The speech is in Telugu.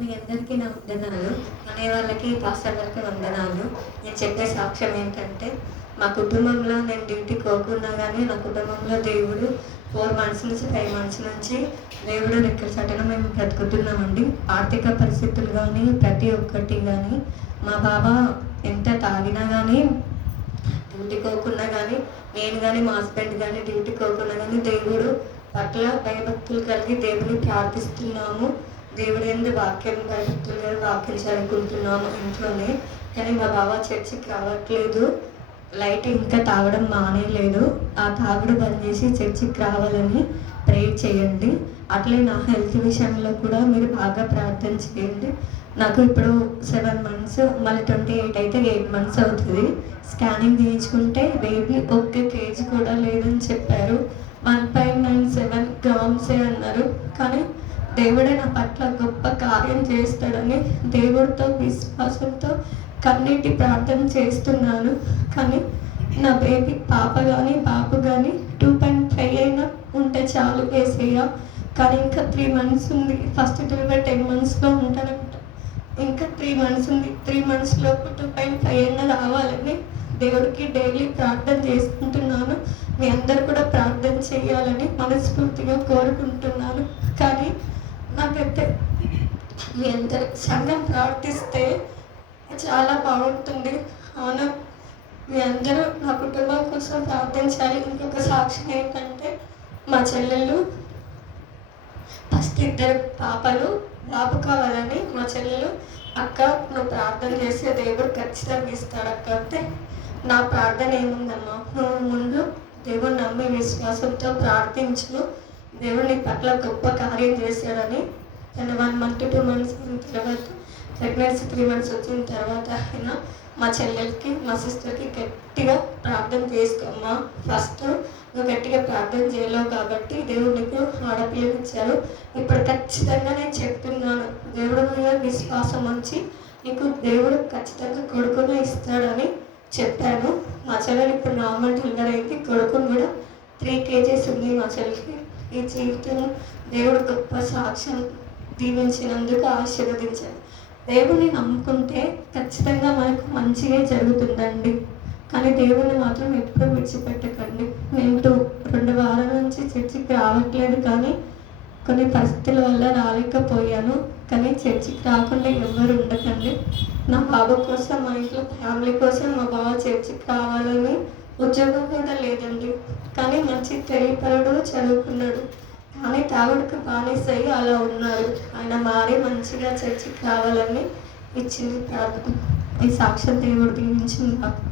మీ అందరికీ నా వందనాలు. అనే వాళ్ళకి, పాస్టర్ గారికి వందనాలు. నేను చెప్పే సాక్ష్యం ఏంటంటే, మా కుటుంబంలో నేను డ్యూటీకి పోకున్నా కానీ, నా కుటుంబంలో దేవుడు 4 మంత్స్ నుంచి 5 మంత్స్ నుంచి దేవుడు రెక్కల చాటున మేము బ్రతుకుతున్నామండి. ఆర్థిక పరిస్థితులు కానీ, ప్రతి ఒక్కటి కానీ, మా బాబా ఎంత తాగినా కానీ, డ్యూటీకి పోకున్నా కానీ, నేను కానీ మా హస్బెండ్ కానీ డ్యూటీకి పోకున్నా కానీ, దేవుడు పట్ల భయభక్తులు కలిగి దేవుని ప్రార్థిస్తున్నాము. దేవుడు ఏంది వాక్యం భయభక్తులుగా వాక్యం చదువుకుంటున్నాము ఇంట్లోనే. కానీ మా బావ చర్చికి రావట్లేదు. లైట్ ఇంకా తాగడం మానేయలేదు. ఆ తాగుడు బంద్ చేసి చర్చికి రావాలని ప్రే చేయండి. అట్లే నా హెల్త్ విషయంలో కూడా మీరు బాగా ప్రార్థన చేయండి. నాకు ఇప్పుడు 7 మంత్స్, మళ్ళీ 28 అయితే 8 మంత్స్ అవుతుంది. స్కానింగ్ చేయించుకుంటే బేబీ 1 kg కూడా లేదని చెప్పారు. 1.97 grams అన్నారు. కానీ దేవుడే నా పట్ల గొప్ప కార్యం చేస్తాడని దేవుడితో విశ్వాసంతో కన్నీటి ప్రార్థన చేస్తున్నాను. కానీ నా బేబీ పాప కానీ బాబు కానీ 2.5 అయినా ఉంటే చాలు యేసయ్య. కానీ ఇంకా 3 మంత్స్ ఉంది. ఫస్ట్ డెలివరీ 10 మంత్స్లో ఉంటానంట. ఇంకా 3 మంత్స్ ఉంది. 3 మంత్స్ లోపు 2.5 అయినా రావాలని దేవుడికి డైలీ ప్రార్థన చేసుకుంటున్నాను. మీ అందరు కూడా ప్రార్థన చేయాలని మనస్ఫూర్తిగా కోరుకుంటున్నాను. కానీ నాకైతే మీ అందరి సంఘం ప్రార్థిస్తే చాలా బాగుంటుంది. అవును, మీ అందరూ నా కుటుంబం కోసం ప్రార్థించాలి. ఇంకొక సాక్ష్యం ఏంటంటే, మా చెల్లెలు ఫస్ట్ 2 పాపలు బాబు కావాలని మా చెల్లెలు, అక్క నువ్వు ప్రార్థన చేస్తే దేవుడు ఖచ్చితంగా ఇస్తాడు అక్క అంటే, నా ప్రార్థన ఏముందమ్మా, నువ్వు ముందు దేవుడు నమ్మి విశ్వాసంతో ప్రార్థించు. దేవుడు నీ పట్ల గొప్ప కార్యం చేశాడని. నేను 1 month 2 months తర్వాత ప్రెగ్నెన్సీ 3 months వచ్చిన తర్వాత అయినా మా చెల్లెలకి మా సిస్టర్కి గట్టిగా ప్రార్థన చేసుకోమ్మా. ఫస్ట్ నువ్వు గట్టిగా ప్రార్థన చేయలేవు కాబట్టి దేవుడు నీకు ఆడపిల్లలు ఇచ్చారు. ఇప్పుడు ఖచ్చితంగా నేను చెప్తున్నాను, దేవుడి మీద విశ్వాసం ఉంచి నీకు దేవుడు ఖచ్చితంగా కొడుకునే ఇస్తాడని చెప్పాను. మా చెల్లెలు ఇప్పుడు నార్మల్ డెలివరీ అయింది. కొడుకుని కూడా 3 kgs ఉంది మా చెల్లికి. ఈ జీవితం దేవుడు గొప్ప సాక్ష్యం దీవించినందుకు ఆశీర్వదించాడు. దేవుడిని నమ్ముకుంటే ఖచ్చితంగా మనకు మంచిగా జరుగుతుందండి. కానీ దేవుడిని మాత్రం ఎప్పుడూ విడిచిపెట్టకండి. నేను 2 వారాల నుంచి చర్చికి రావట్లేదు, కానీ కొన్ని పరిస్థితుల వల్ల రాలేకపోయాను. కానీ చర్చికి రాకుండా ఎవరు ఉండకండి. నా బాబు కోసం, మా ఇంట్లో ఫ్యామిలీ కోసం మా బావ చర్చికి రావాలని. ఉద్యోగం కూడా లేదండి, కానీ మంచి తెలియపరుడు, చదువుకున్నాడు. కానీ తాగుడుకు బానిసై అలా ఉన్నారు. ఆయన మారి మంచిగా చర్చికి రావాలని ఇచ్చింది ప్రార్థన. ఈ సాక్ష్యం దేవుడు దీవించింది నాకు.